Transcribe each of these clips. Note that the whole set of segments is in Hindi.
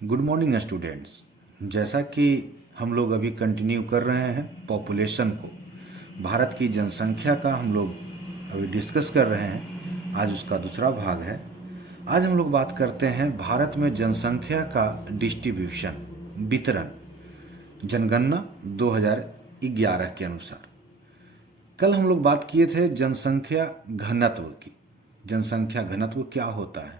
Good morning students. जैसा कि हम लोग अभी कंटिन्यू कर रहे हैं पॉपुलेशन को, भारत की जनसंख्या का हम लोग अभी डिस्कस कर रहे हैं। आज उसका दूसरा भाग है। आज हम लोग बात करते हैं भारत में जनसंख्या का डिस्ट्रीब्यूशन, वितरण, जनगणना 2011 के अनुसार। कल हम लोग बात किए थे जनसंख्या घनत्व की। जनसंख्या घनत्व क्या होता है?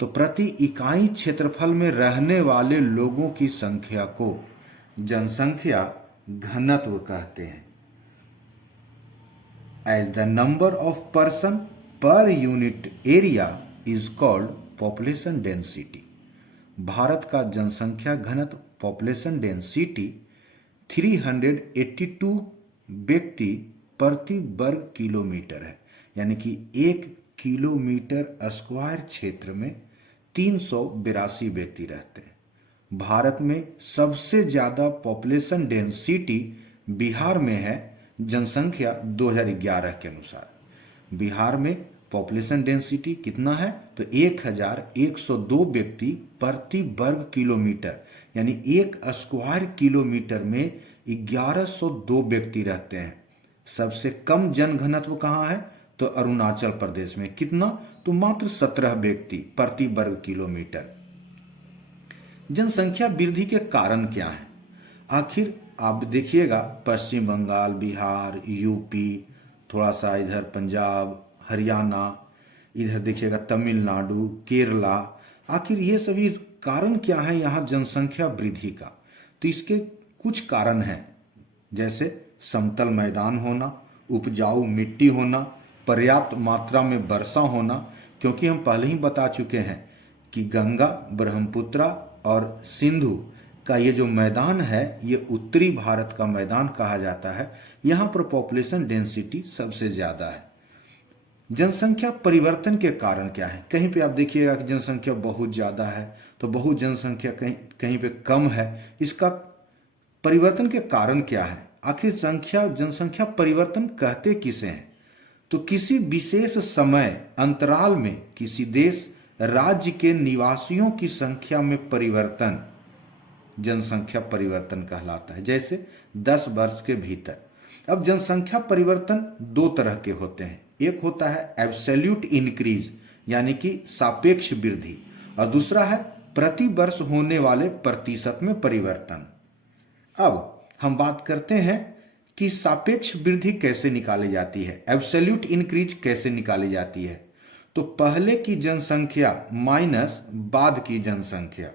तो प्रति इकाई क्षेत्रफल में रहने वाले लोगों की संख्या को जनसंख्या घनत्व कहते हैं। As the number of person per unit area is called population density. Bharat का जनसंख्या घनत्व पॉपुलेशन डेंसिटी 382 व्यक्ति प्रति वर्ग किलोमीटर है। यानी कि 1 किलोमीटर स्क्वायर क्षेत्र में 382 व्यक्ति रहते हैं। भारत में सबसे ज़्यादा पॉपुलेशन डेंसिटी बिहार में है। जनसंख्या 2011 के अनुसार बिहार में पॉपुलेशन डेंसिटी कितना है? तो 1102 व्यक्ति प्रति वर्ग किलोमीटर, यानी 1 स्क्वायर किलोमीटर में 1102 व्यक्ति रहते हैं। सबसे कम जनघनत्व कहाँ है? तो अरुणाचल प्रदेश में। कितना? तो मात्र 17 व्यक्ति प्रति वर्ग किलोमीटर। जनसंख्या वृद्धि के कारण क्या है? आखिर आप देखिएगा, पश्चिम बंगाल, बिहार, यूपी, थोड़ा सा इधर पंजाब, हरियाणा, इधर देखिएगा तमिलनाडु, केरला, आखिर ये सभी कारण क्या है यहाँ जनसंख्या वृद्धि का? तो इसके कुछ कारण हैं, जैसे समतल मैदान होना, उपजाऊ मिट्टी होना, पर्याप्त मात्रा में वर्षा होना। क्योंकि हम पहले ही बता चुके हैं कि गंगा, ब्रह्मपुत्र और सिंधु का ये जो मैदान है, ये उत्तरी भारत का मैदान कहा जाता है। यहाँ पर पॉपुलेशन डेंसिटी सबसे ज़्यादा है। जनसंख्या परिवर्तन के कारण क्या है? कहीं पे आप देखिएगा कि जनसंख्या बहुत ज़्यादा है, तो बहुत जनसंख्या कहीं कहीं पे कम है। इसका परिवर्तन के कारण क्या है? आखिर जनसंख्या परिवर्तन कहते किसे हैं? तो किसी विशेष समय अंतराल में किसी देश राज्य के निवासियों की संख्या में परिवर्तन जनसंख्या परिवर्तन कहलाता है। जैसे 10 वर्ष के भीतर। अब जनसंख्या परिवर्तन दो तरह के होते हैं। एक होता है एब्सोल्यूट इंक्रीज, यानी कि सापेक्ष वृद्धि, और दूसरा है प्रति वर्ष होने वाले प्रतिशत में परिवर्तन। अब हम बात करते हैं कि सापेक्ष वृद्धि कैसे निकाली जाती है, एब्सोल्यूट इंक्रीज कैसे निकाली जाती है। तो पहले की जनसंख्या माइनस बाद की जनसंख्या,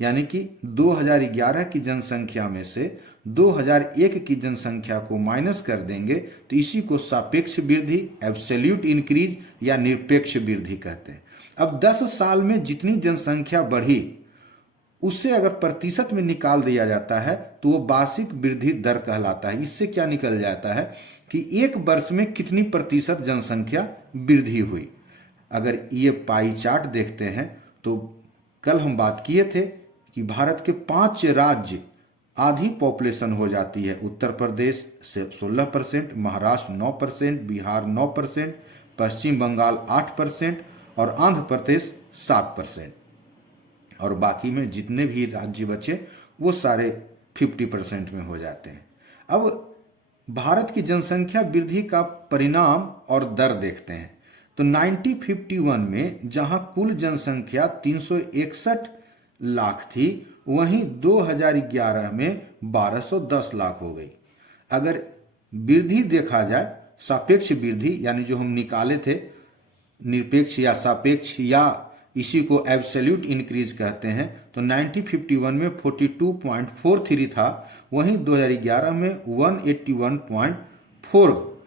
यानी कि 2011 की जनसंख्या में से 2001 की जनसंख्या को माइनस कर देंगे तो इसी को सापेक्ष वृद्धि, एब्सोल्यूट इंक्रीज या निरपेक्ष वृद्धि कहते हैं। अब 10 साल में जितनी जनसंख्या बढ़ी उससे अगर प्रतिशत में निकाल दिया जाता है तो वो वार्षिक वृद्धि दर कहलाता है। इससे क्या निकल जाता है कि एक वर्ष में कितनी प्रतिशत जनसंख्या वृद्धि हुई। अगर ये पाई चार्ट देखते हैं तो कल हम बात किए थे कि भारत के 5 राज्य आधी पॉपुलेशन हो जाती है। उत्तर प्रदेश से 16%, महाराष्ट्र 9%, बिहार 9%, पश्चिम बंगाल 8% और आंध्र प्रदेश 7%। और बाकी में जितने भी राज्य बचे वो सारे 50% में हो जाते हैं। अब भारत की जनसंख्या वृद्धि का परिणाम और दर देखते हैं। तो 1951 में जहां कुल जनसंख्या 361 लाख थी, वहीं 2011 में 1210 लाख हो गई। अगर वृद्धि देखा जाए, सापेक्ष वृद्धि यानी जो हम निकाले थे, निरपेक्ष या सापेक्ष या इसी को एब्सोल्यूट इंक्रीज कहते हैं, तो 1951 में 42.43 था, वहीं 2011 में 181.4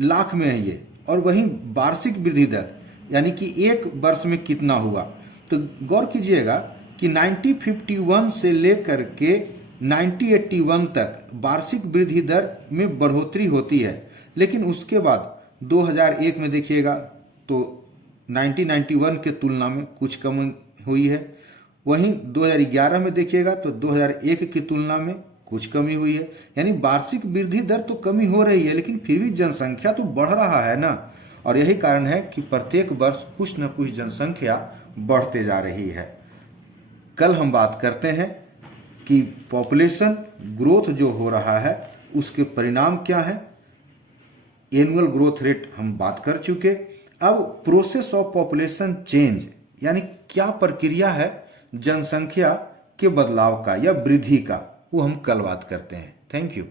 लाख में है ये। और वहीं वार्षिक वृद्धि दर यानी कि एक वर्ष में कितना हुआ, तो गौर कीजिएगा कि 1951 से लेकर के 1981 तक वार्षिक वृद्धि दर में बढ़ोतरी होती है। लेकिन उसके बाद 2001 में देखिएगा तो 1991 के तुलना में कुछ कम हुई है। वहीं 2011 में देखिएगा तो 2001 की तुलना में कुछ कमी हुई है। यानी वार्षिक वृद्धि दर तो कमी हो रही है, लेकिन फिर भी जनसंख्या तो बढ़ रहा है ना। और यही कारण है कि प्रत्येक वर्ष कुछ न कुछ जनसंख्या बढ़ते जा रही है। कल हम बात करते हैं कि पॉपुलेशन ग्रोथ जो हो रहा है उसके परिणाम क्या है। एनुअल ग्रोथ रेट हम बात कर चुके। अब प्रोसेस ऑफ पॉपुलेशन चेंज यानी क्या प्रक्रिया है जनसंख्या के बदलाव का या वृद्धि का, वो हम कल बात करते हैं। Thank you.